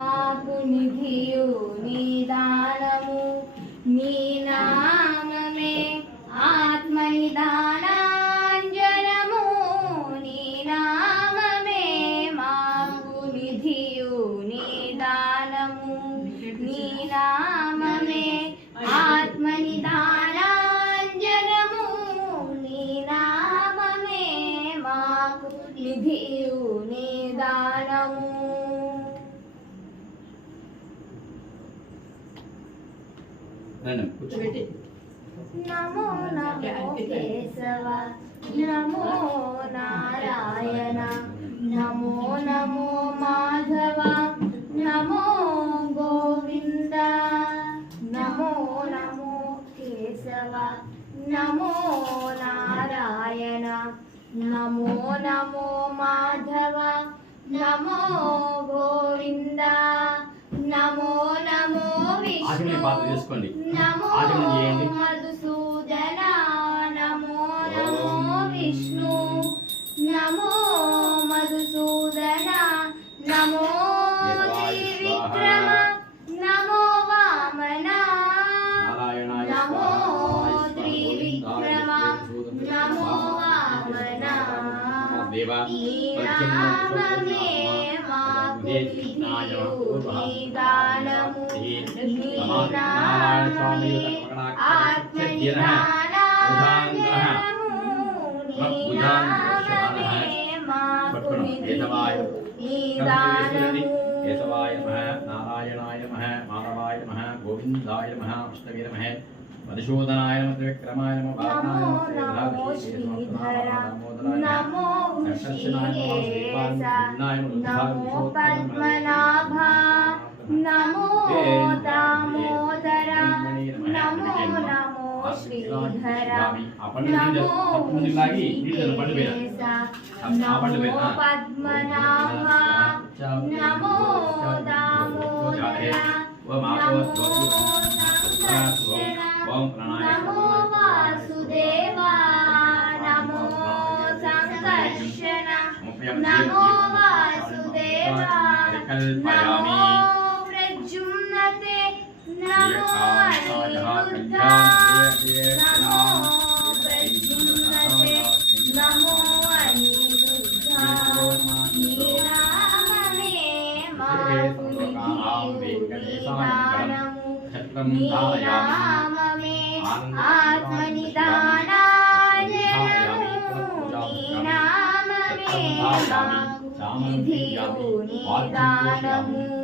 మాకు నిధియు నీ దానము నీ నామమే ఆత్మ నిదానాంజనము నీ నామమే మాకు నిధియు నీ దానము నీ నామమే ఆత్మ నిదానాంజనము నీ నామమే మాకు నిధియు నీ నమో నమో కేశవ నమో నారాయణ నమో నమో మాధవ నమో గోవింద నమో నమో కేశవ నమో నారాయణ నమో నమో మాధవ నమో ఆచరణ పాత్ర చేసుకోండి. ఆచరణ చేయండి. విష్ణు నమో మధుసూదన నమో దేవ ఈ నామమే మాకు విధియు నీ దానము నీ నామమే ఆత్మనిదానాంజనము నీ నామమే మాకు విధియు నీ దానము కేశవాయ नमो पद्मनाभा नमो दामोदरा नमो नमो श्रीधरा नमो नमो पद्मनाभा नमो दा नमो वासुदेवा नमो प्रज्युम्नते नमो अनिरुद्धाय नमो प्रज्युम्नते नमो आत्म निधियो निदानमू